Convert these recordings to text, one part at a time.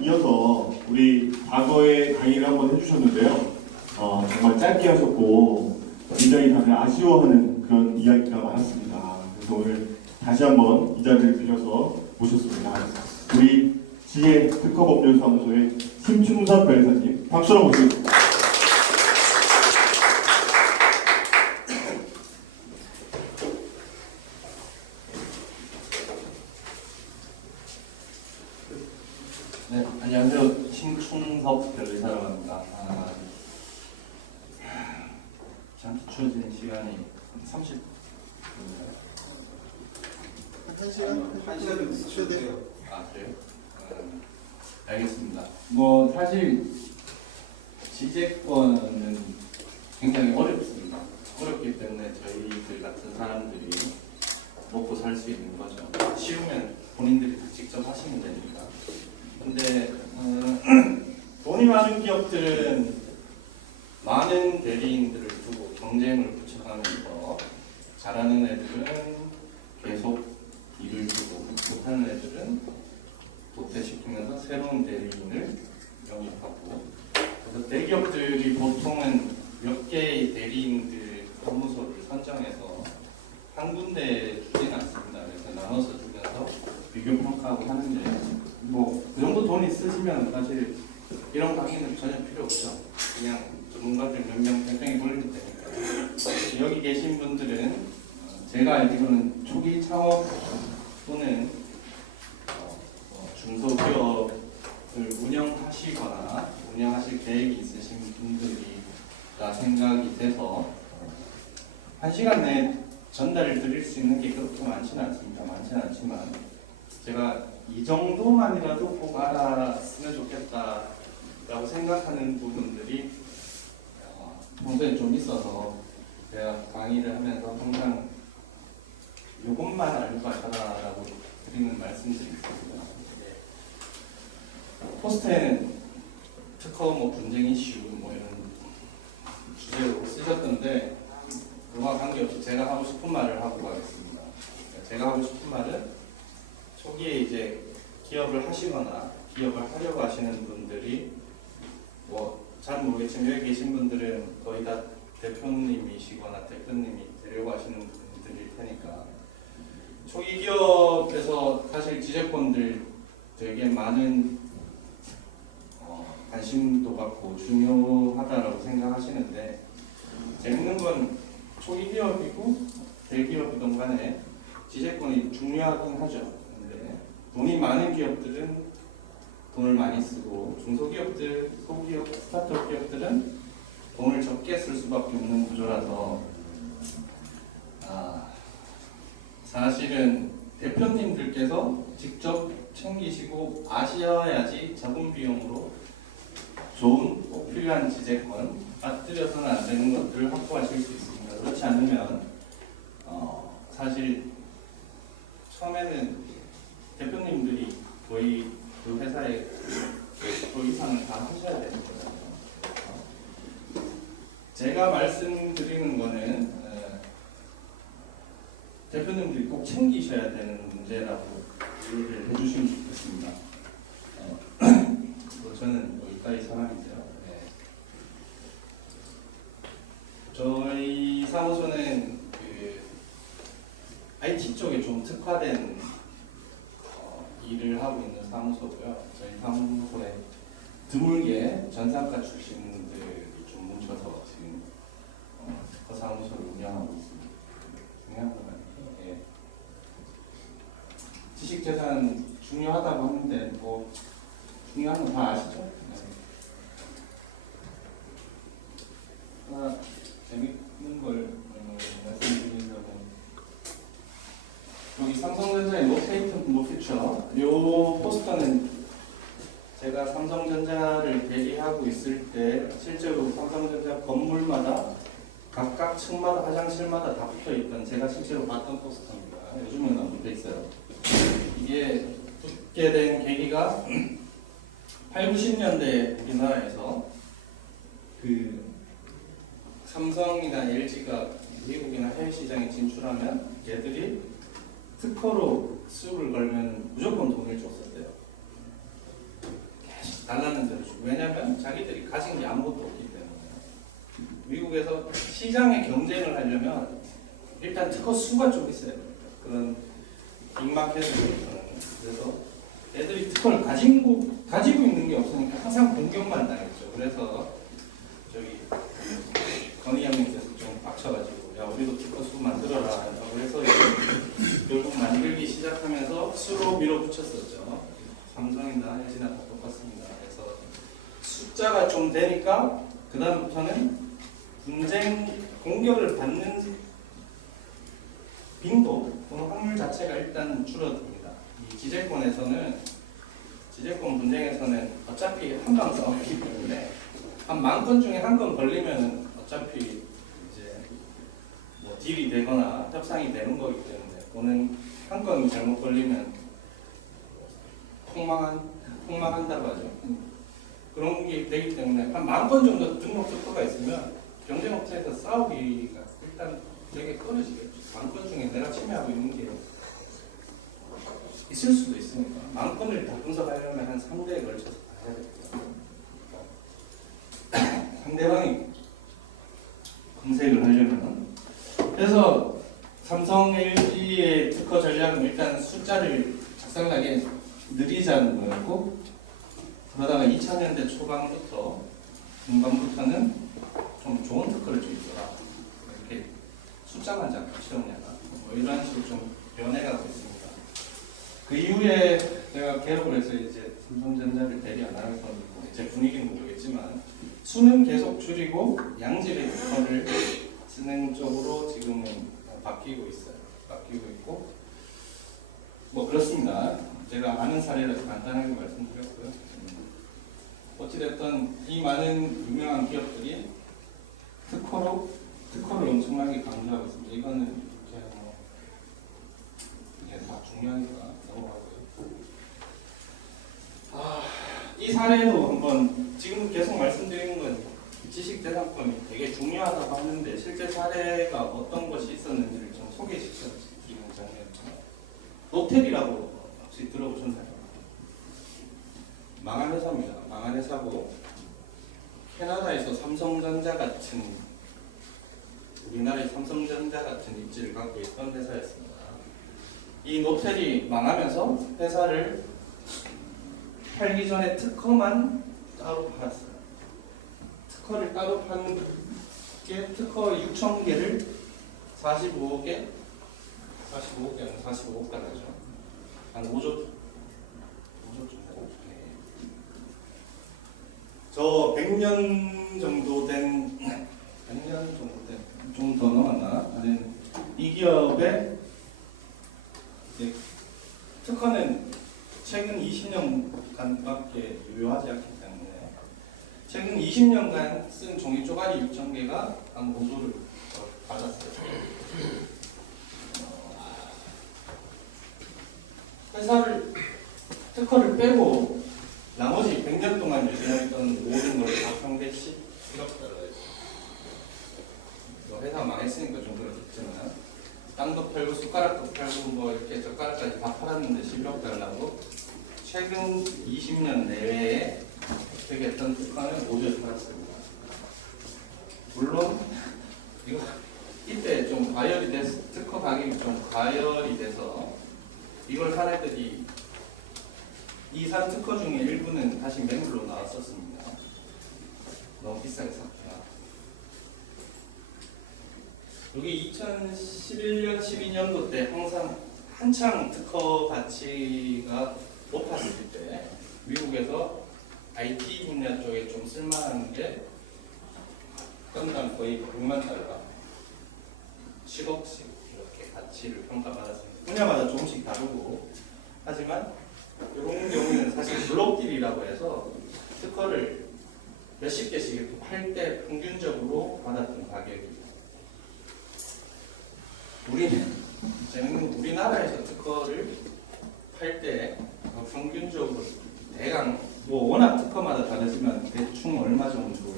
이어서 우리 과거의 강의를 한번 해주셨는데요. 정말 짧게 하셨고 굉장히 다들 아쉬워하는 그런 이야기가 많았습니다. 그래서 오늘 다시 한번 이 자리를 빌려서 모셨습니다. 우리 지혜 특허법률사무소의 심충섭 변호사님 박수로 모시겠습니다. 네, 안녕하세요. 심충섭 변호사라고 합니다. 저한테 주어진 시간이 30분인가요? 한 시간 정도 쉬어야 돼요. 아, 그래요? 알겠습니다. 뭐 사실 지재권은 굉장히 어렵습니다. 어렵기 때문에 저희들 같은 사람들이 먹고 살 수 있는 거죠. 쉬우면 본인들이 다 직접 하시면 되니까. 근데 돈이 많은 기업들은 많은 대리인들을 두고 경쟁을 구축하면서 잘하는 애들은 계속 일을 주고 못하는 애들은 도태시키면서 새로운 대리인을 영입하고, 그래서 대기업들이 보통은 몇 개의 대리인들 사무소를 선정해서 한 군데에 주진 않습니다. 그래서 나눠서 주면서 비교 평가하고 하는데, 뭐 그 정도 돈이 쓰시면 사실 이런 강의는 전혀 필요 없죠. 그냥 전문가들 몇 명 뺑뺑이 돌리면 되니까. 여기 계신 분들은 제가 알기로는 초기 창업 또는 중소기업을 운영하시거나 운영하실 계획이 있으신 분들이라 생각이 돼서 1시간 내에 전달을 드릴 수 있는 게 그렇게 많지는 않습니다. 많지는 않지만 제가 이 정도만이라도 꼭 알았으면 좋겠다라고 생각하는 부분들이 평소에 좀 있어서 제가 강의를 하면서 항상 이것만 알고 가셔라라고 드리는 말씀들이 있습니다. 포스트에는 특허 뭐 분쟁 이슈 뭐 이런 주제로 쓰셨던데 그와 관계없이 제가 하고 싶은 말을 하고 가겠습니다. 제가 하고 싶은 말은 초기에 이제 기업을 하시거나 기업을 하려고 하시는 분들이 뭐 잘 모르겠지만 여기 계신 분들은 거의 다 대표님이시거나 대표님이 되려고 하시는 분들일 테니까 초기 기업에서 사실 지재권들 되게 많은 관심도 갖고 중요하다라고 생각하시는데, 재밌는 건 초기 기업이고 대기업이든 간에 지재권이 중요하긴 하죠. 근데 돈이 많은 기업들은 돈을 많이 쓰고 중소기업들, 소기업, 스타트업 기업들은 돈을 적게 쓸 수밖에 없는 구조라서 사실은 대표님들께서 직접 챙기시고 아셔야지 자본 비용으로 좋은 꼭 필요한 지재권, 빠뜨려서는 안 되는 것들을 확보하실 수 있습니다. 그렇지 않으면 사실 처음에는 대표님들이 거의 그 회사의 그 이상을 다 하셔야 되는 거예요. 제가 말씀드리는 거는 대표님들이 꼭 챙기셔야 되는 문제라고 이해를 해주시면 좋겠습니다. 저는 여기까지 사람인데요. 저희 사무소는 그 IT 쪽에 좀 특화된 일을 하고 있는 사무소고요. 저희 사무소에 드물게 전산과 출신들이 좀 뭉쳐서 지금 특허 사무소를 운영하고 있습니다. 중요한 건 아니에요. 예. 지식재산 중요하다고 하는데 뭐 중요한 건 다 아시죠? 하나 재밌는 걸 말씀드리려면 여기 삼성전자의 No Patent No Future 이 포스터는 제가 삼성전자를 대리하고 있을 때 실제로 삼성전자 건물마다 각각 층마다 화장실마다 다 붙어있던 제가 실제로 봤던 포스터입니다. 요즘은 안 붙어있어요. 이게 붙게 된 계기가 8, 90년대 우리나라에서 그 삼성이나 LG가 미국이나 해외 시장에 진출하면 얘들이 특허로 수익을 걸면 무조건 돈을 줬었대요. 시장에 경쟁을 하려면 일단 특허 수가 좀 있어요. 그런 빅마켓에서는. 그래서 애들이 특허를 가지고 있는 게 없으니까 항상 공격만 당했죠. 그래서 저기 건희 형님께서 좀 빡쳐가지고 야 우리도 특허 수 만들어라 라고 해서 결국 만들기 시작하면서 수로 밀어붙였었죠. 삼성이나 LG나 다 똑같습니다. 그래서 숫자가 좀 되니까 그 다음부터는 공격을 받는 빈도 또는 확률 자체가 일단 줄어듭니다. 이 지재권 분쟁에서는 어차피 한 방 싸우기 때문에 한 10,000건 중에 한 건 걸리면 어차피 이제 뭐 딜이 되거나 협상이 되는 거기 때문에 또는 한 건 잘못 걸리면 폭망한다고 하죠. 그런 게 되기 때문에 한 10,000건 정도 등록 특허가 있으면 경쟁업체에서 싸우기가 일단 되게 꺼려지겠죠. 10,000건 중에 내가 침해하고 있는 게 있을 수도 있으니까 10,000건을 다 분석하려면 한 3대에 걸쳐서 다 해야 되겠죠. 상대방이 검색을 하려면 그래서 삼성, LG의 특허 전략은 일단 숫자를 작성하게 느리자는 거였고 그러다가 2000년대 초반부터 중반부터는 좀 좋은 특허를 좀 줘라 이렇게 숫자만 잡고 채우냐가 뭐 이런 식으로 좀 변해가고 있습니다. 그 이후에 제가 개업을 해서 이제 삼성전자를 대리 안 하면서 제 분위기는 모르겠지만 수는 계속 줄이고 양질의 특허를 쓰는 쪽으로 지금은 바뀌고 있어요. 바뀌고 있고 뭐 그렇습니다. 제가 아는 사례를 간단하게 말씀드렸고요. 어찌됐든 이 많은 유명한 기업들이 특허를 엄청나게 강조하고 있습니다. 이거는 제가 뭐 이게 다 중요하니까 넘어가고요. 이 사례도 한번 지금 계속 말씀드리는 건 지식재산권이 되게 중요하다고 하는데 실제 사례가 어떤 것이 있었는지를 좀 소개시켜드리는 장면입니다. 노텔이라고 혹시 들어보셨나요? 망한 회사입니다. 망한 회사고 캐나다에서 삼성전자 같은 우리나라의 삼성전자 같은 입지를 갖고 있던 회사였습니다. 이 노텔이 망하면서 회사를 팔기 전에 특허만 따로 팔았어요. 특허를 따로 판 게 특허 6,000개를 45억에 아니라 45억 달러죠. 한 5조 정도. 저 100년 정도 된 좀 더 넘었나? 하는 이 기업의 특허는 최근 20년간밖에 유효하지 않기 때문에 최근 20년간 쓴 종이 쪼가리 6,000개가 한 5조를 받았어요. 회사를 특허를 빼고 나머지 100년 동안 유지했던 모든 걸 다 상대 10억 달러였어요. 회사 망했으니까 좀 그렇겠지만 땅도 팔고 숟가락도 팔고 뭐 이렇게 젓가락까지 다 팔았는데 10억 달라고 최근 20년 내외에 획득했던 특허는 5조에 팔았습니다. 물론 이때 좀 과열이 돼서 특허 가격이 좀 과열이 돼서 이걸 산 애들이 이 산 특허 중에 일부는 다시 매물로 나왔었습니다. 너무 비싸게 샀구나. 여기 2011년, 12년도 때 항상 한창 특허 가치가 높았을 때 미국에서 IT 분야 쪽에 좀 쓸만한 게 건당 거의 100만 달러, 10억씩 이렇게 가치를 평가받았습니다. 분야마다 조금씩 다르고 하지만 이런 경우는 사실 블록딜이라고 해서 특허를 몇십 개씩 이렇게 팔 때 평균적으로 받았던 가격입니다. 우리나라에서 특허를 팔 때 평균적으로 대강 뭐 워낙 특허마다 다르지만 대충 얼마 정도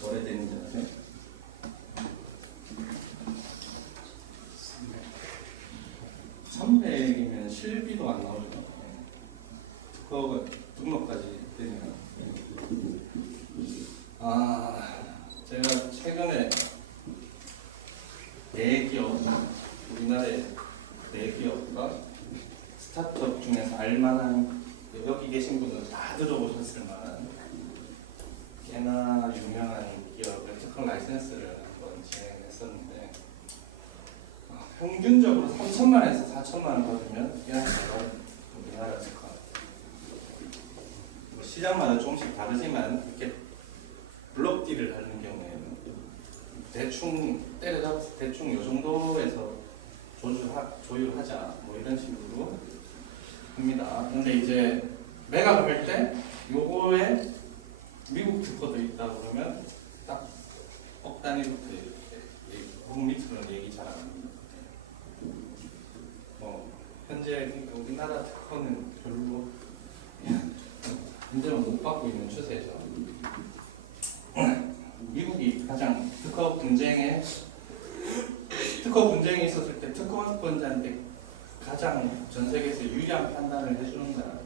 거래되는지 아세요? 300이면 실비도 안 나오죠. 특허가 등록까지 되면 제가 최근에 대기업, 우리나라의 대기업과 스타트업 중에서 알만한, 여기 계신 분은 다 들어보셨을 만한 꽤나 유명한 기업의 특허 라이센스를 한번 진행했었는데, 평균적으로 3천만 원에서 4천만 원 받으면 그냥 우리나라 특허. 뭐 시장마다 조금씩 다르지만 이렇게 블록 딜을 하는 경우에는 대충 때려잡아서 대충 이 정도에서 조율하자 뭐 이런 식으로 합니다. 근데 이제 매각을 할 때 요거에 미국 특허도 있다 그러면 딱 억 단위부터 이렇게 억 밑으로는 얘기 잘 안 합니다. 현재 그러니까 우리나라 특허는 별로 현재는 못 받고 있는 추세죠. 미국이 가장 특허 분쟁이 있었을 때 특허권자한테 가장 전 세계에서 유리한 판단을 해주는 나라.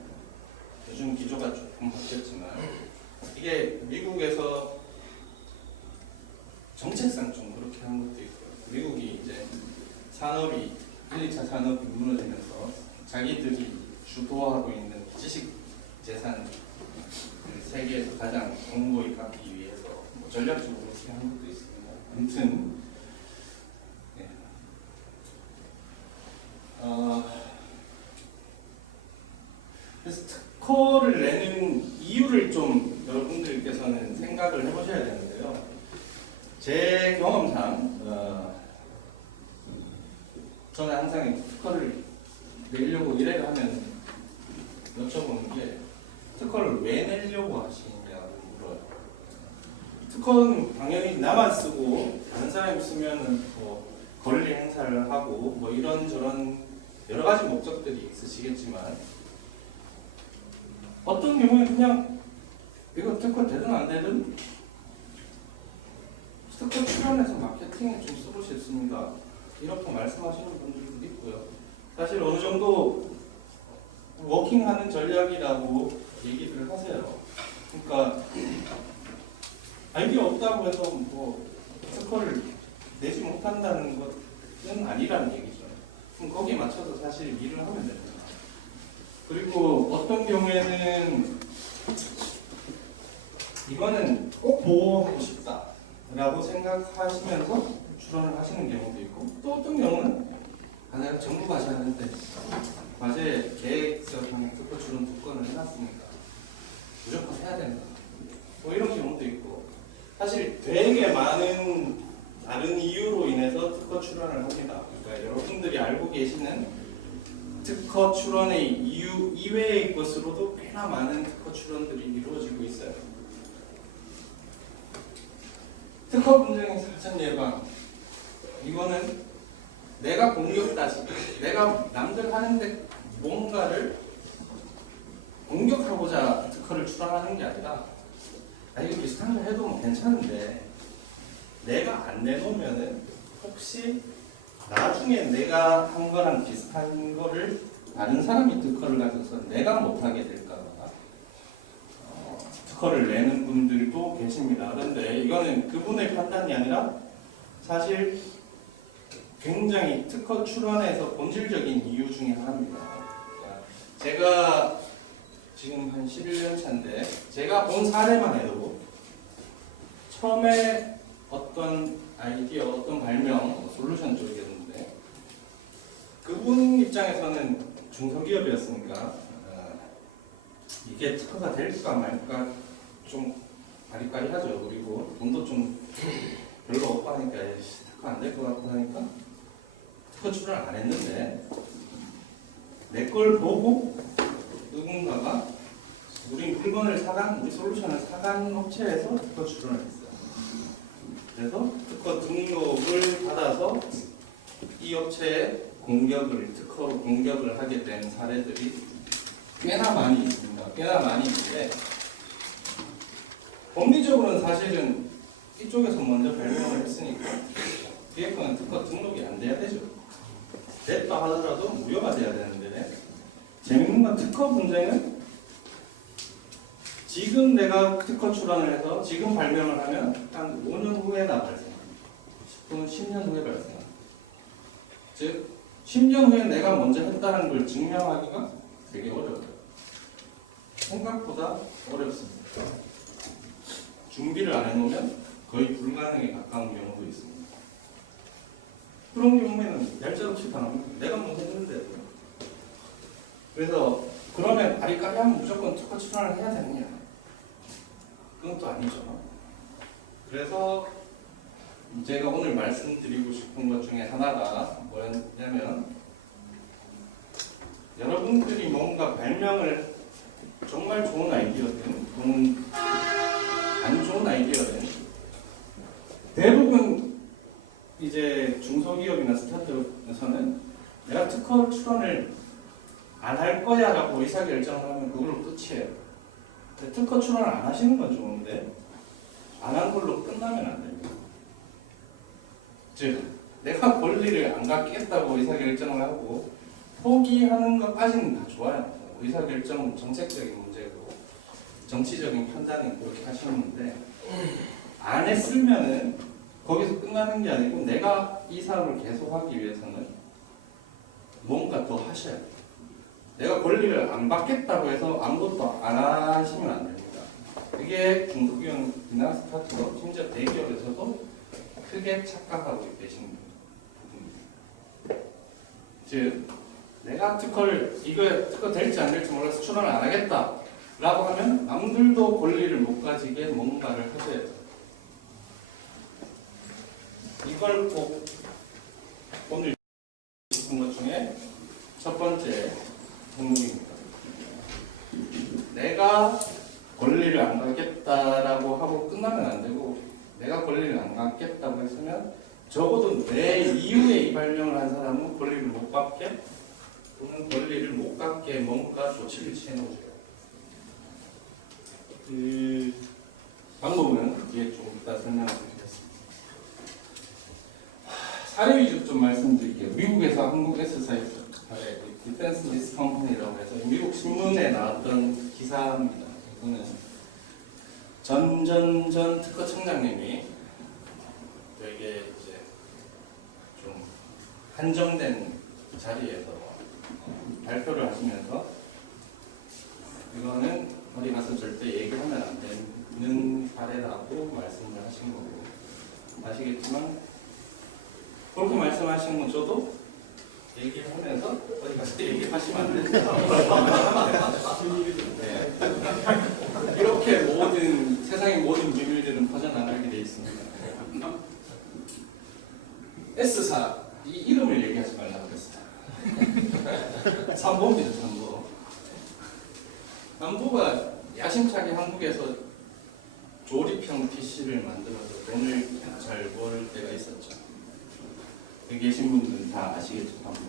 요즘 기조가 조금 바뀌었지만 이게 미국에서 정책상 좀 그렇게 하는 것도 있고요. 미국이 이제 산업이 1, 2차 산업이 무너지면서 자기들이 주도하고 있는 지식 재산 세계에서 가장 공고히 갖기 위해서 뭐 전략적으로 그렇게 하는 것도 있습니다. 아무튼 네. 그래서 특허를 내는 이유를 좀 여러분들께서는 생각을 해보셔야 되는데요. 제 경험상 저는 항상 특허를 내려고 일을 하면 여쭤보는 게 특허를 왜 내려고 하시냐고 물어요. 특허는 당연히 나만 쓰고 다른 사람이 쓰면은 뭐 권리 행사를 하고 뭐 이런저런 여러 가지 목적들이 있으시겠지만 어떤 경우에 그냥 이거 특허 되든 안 되든 특허 출연해서 마케팅에 좀 쓰고 싶습니다. 이렇게 말씀하시는 분들도 있고요. 사실 어느 정도 워킹하는 전략이라고 얘기를 하세요. 그러니까 아이디어 없다고 해서 뭐 특허를 내지 못한다는 것은 아니라는 얘기죠. 그럼 거기에 맞춰서 사실 일을 하면 됩니다. 그리고 어떤 경우에는 이거는 꼭 보호하고 싶다라고 생각하시면서 출원을 하시는 경우도 있고, 또 어떤 경우는 내가 정부 과제하는데 과제 계획서상에 특허 출원 특권을 해놨으니까 무조건 해야 된다. 뭐 이런 경우도 있고, 사실 되게 많은 다른 이유로 인해서 특허 출원을 합니다. 그러니까 여러분들이 알고 계시는 특허 출원의 이유 이외의 것으로도 꽤나 많은 특허 출원들이 이루어지고 있어요. 특허 분쟁의 사전 예방, 이거는 내가 공격 따지, 내가 남들 하는데 뭔가를 공격하고자 특허를 출원하는 게 아니라, 이거 비슷한 거 해도 뭐 괜찮은데 내가 안 내놓으면은 혹시 나중에 내가 한 거랑 비슷한 거를 다른 사람이 특허를 가져서 내가 못하게 될까 봐 특허를 내는 분들도 계십니다. 그런데 이거는 그분의 판단이 아니라 사실 굉장히 특허 출원에서 본질적인 이유 중에 하나입니다. 제가 지금 한 11년 차인데 제가 본 사례만 해도 처음에 어떤 아이디어, 어떤 발명, 솔루션 쪽이었는데 그분 입장에서는 중소기업이었으니까 이게 특허가 될까 말까 좀 아리까리하죠. 그리고 돈도 좀 별로 없고 하니까 특허 안 될 것 같고 하니까 특허 출원을 안 했는데 내 걸 보고 누군가가 우리 물건을 사간, 우리 솔루션을 사간 업체에서 특허 출원을 했어요. 그래서 특허 등록을 받아서 이 업체에 특허로 공격을 하게 된 사례들이 꽤나 많이 있습니다. 꽤나 많이 있는데 법리적으로는 사실은 이쪽에서 먼저 발명을 했으니까 뒤에 거는 특허 등록이 안 돼야 되죠. 됐다 하더라도 무효가 돼야 되는데, 재밌는 건 특허 분쟁은 지금 내가 특허 출원을 해서 지금 발명을 하면 한 5년 후에나 발생합니다. 10년 후에 발생합니다. 즉 심정 후에 내가 먼저 했다는 걸 증명하기가 되게 어려워요. 생각보다 어렵습니다. 준비를 안 해놓으면 거의 불가능에 가까운 경우도 있습니다. 그런 경우에는 얄짤없이 당합니다. 내가 먼저 했는데. 그래서 그러면 아리까리 하면 무조건 특허 출원을 해야 되느냐? 그건 또 아니죠. 그래서 제가 오늘 말씀드리고 싶은 것 중에 하나가 뭐였냐면, 여러분들이 뭔가 발명을 정말 좋은 아이디어든 또는 안 좋은 아이디어든 대부분 이제 중소기업이나 스타트업에서는 내가 특허 출원을 안 할 거야 라고 의사결정을 하면 그걸로 끝이에요. 근데 특허 출원을 안 하시는 건 좋은데 안 한 걸로 끝나면 안 됩니다. 즉 내가 권리를 안 갖겠다고 의사결정을 하고 포기하는 것까지는 다 좋아요. 의사결정은 정책적인 문제고 정치적인 판단은 그렇게 하시는데 안 했으면은 거기서 끝나는 게 아니고 내가 이 사업을 계속하기 위해서는 뭔가 더 하셔야 돼요. 내가 권리를 안 받겠다고 해서 아무것도 안 하시면 안 됩니다. 이게 중소기업이나 스타트업, 심지어 대기업에서도 크게 착각하고 계시는 부분입니다. 즉 내가 특허 될지 안 될지 몰라서 출원을 안 하겠다 라고 하면 남들도 권리를 못 가지게 뭔가를 하셔야 돼요. 이걸 꼭 오늘 싶은 것 중에 첫 번째 항목입니다. 내가 권리를 안 갖겠다라고 하고 끝나면 안 되고, 내가 권리를 안 갖겠다고 했으면 적어도 내 이후에 이 발명을 한 사람은 권리를 못 받게 또는 권리를 못 갖게 뭔가 조치를 취해 놓으세요. 그 방법은 뒤에 좀 이따 설명드리겠습니다. 사례 위주 좀 말씀드릴게요. 미국에서 한국 S사에서 디펜스 리스 컴퍼니라고 해서 미국 신문에 나왔던 기사입니다. 이거는 전 특허청장님이 되게 이제 좀 한정된 자리에서 발표를 하시면서 이거는 어디 가서 절대 얘기하면 안 되는 사례라고 말씀을 하신 거고, 아시겠지만 그렇게 말씀하시는 건 저도 얘기를 하면서 어디 가서 얘기하시면 안 된다. 네. 이렇게 세상의 모든 비밀들은 퍼져나가게 되어 있습니다. S사 이 이름을 얘기하지 말라고 그랬어요. 삼보입니다. 삼보가 야심차게 한국에서 조립형 PC를 만들어서 돈을 잘 벌 때가 있었죠. 여기 계신 분들은 다 아시겠죠, 삼보.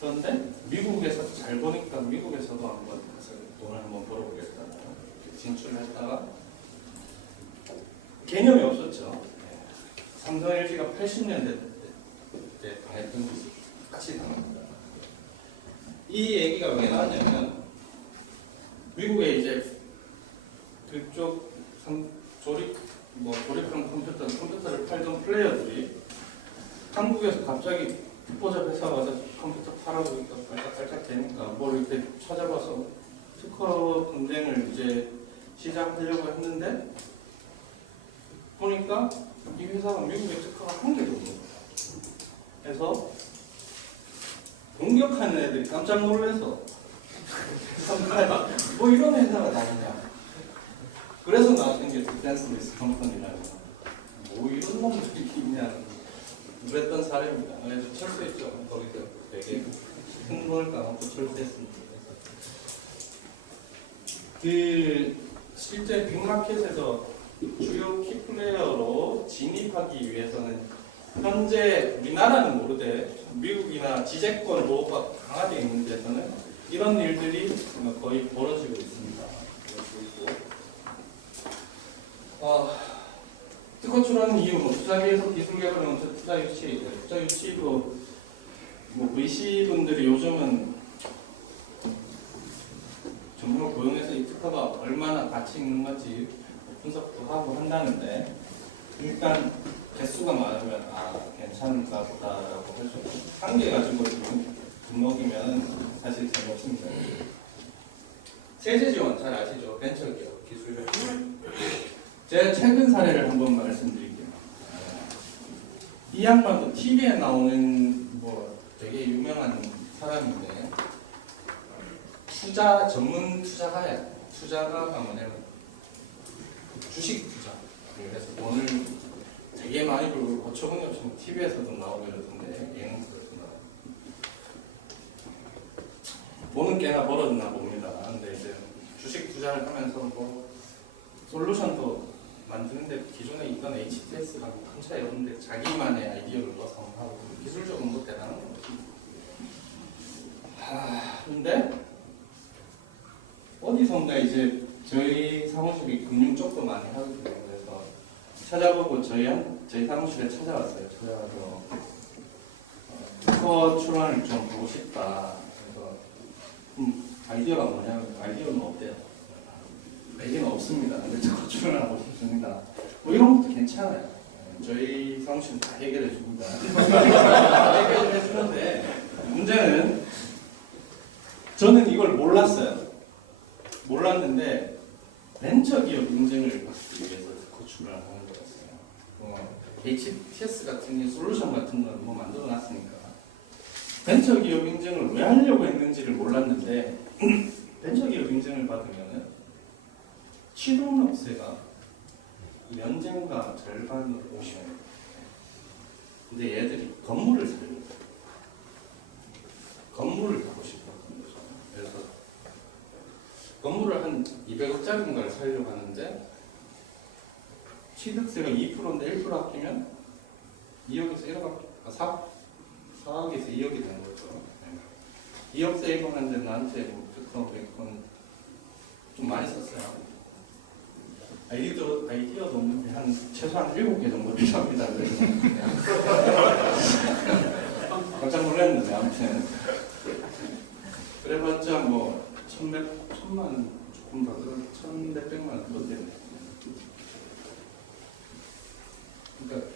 그런데 미국에서 잘 보니까 미국에서도 한번 돈을 한번 벌어보겠다 진출했다가 개념이 없었죠. 삼성 LG가 80년대 때 당했던 것이 같이 당합니다. 이 얘기가 왜 나왔냐면, 미국에 이제 그쪽 조립형 컴퓨터를 팔던 플레이어들이 한국에서 갑자기 특보자 회사 와서 컴퓨터 팔아보니까 깔짝깔짝 되니까 뭘 이렇게 찾아봐서 특허 분쟁을 이제 시작하려고 했는데 보니까 이 회사가 미국에 특허가 한 개도 없는 거예요. 그래서 공격하는 애들이 깜짝 놀라서 뭐 이런 회사가 나오냐. 그래서 나왔던 게 디펜스 리스 컴퍼니라는 뭐 이런 놈들이 있냐 그랬던 사례입니다. 그래서 철수했죠. 거기서 되게 큰 돈을 까먹고 철수했습니다. 그 실제 빅마켓에서 주요 키플레이어로 진입하기 위해서는 현재 우리나라는 모르되 미국이나 지재권 보호가 강화되어 있는 데서는 이런 일들이 거의 벌어지고 있습니다. 특허 출원하는 이유, 투자기에서 기술 개발은 투자 유치도 VC 분들이 요즘은 전문을 고용해서 이 특허가 얼마나 가치 있는 건지 분석도 하고 한다는데, 일단 개수가 많으면 괜찮은가 보다라고 할 수 있고 한 개 가지고 등록이면 사실 재미없습니다. 세제 지원 잘 아시죠? 벤처기업 기술력. 제가 최근 사례를 한번 말씀드릴게요. 이 양반도 TV에 나오는 뭐 되게 유명한 사람인데 투자 전문 투자가야. 투자가가 뭐냐면 주식 투자. 그래서 돈을 되게 많이 벌고 어처구니 없이 TV에서도 나오고 이러던데 얘는 그렇구나. 보는 꽤나 벌어졌나 봅니다. 근데 이제 주식 투자를 하면서 뭐 솔루션도 만드는데 기존에 있던 HTS랑 큰 차이 없는데 자기만의 아이디어를 넣어서 하고 기술적으로 뭐 대단한 거 근데 어디선가 이제 저희 사무실이 금융 쪽도 많이 하거든요. 그래서 찾아보고 저희 사무실에 찾아왔어요. 찾아와서 특허 출원을 좀 보고 싶다. 그래서 아이디어가 뭐냐면 아이디어는 없대요. 아이디어는 없습니다. 근데 특허 출원하고 싶습니다. 뭐 이런 것도 괜찮아요. 저희 사무실은 다 해결해 줍니다. 다 해결해 주는데 문제는 저는 이걸 몰랐어요. 몰랐는데 벤처기업 인증을 받기 위해서 특허 출원을 하는 거였어요. HTS 같은 솔루션 같은 걸 뭐 만들어 놨으니까 벤처기업 인증을 왜 하려고 했는지를 몰랐는데 벤처기업 인증을 받으면은 취득세 면제가 절반으로 오시는 거예요. 근데 얘들이 건물을 살려고 건물을 갖고 싶었던 거죠. 그래서 건물을 한 200억짜리인가를 살려고 하는데 취득세가 2%인데 1% 합치면 2억에서 1억 4억에서 2억이 되는 거죠. 2억 세이브하는데 나한테 뭐 특허 100건 좀 많이 썼어요. 아이디어도 없는데 한 최소한 7개 정도 필요합니다. 그래서 깜짝 놀랐는데 아무튼 그래봤자 뭐 1,100만 조금 더 들어 1,100만 원 더 되네. 그러니까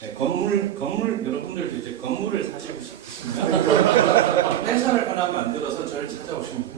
네, 건물 여러분들도 이제 건물을 사시고 싶으시면 회사를 하나 만들어서 저를 찾아오시면 돼요.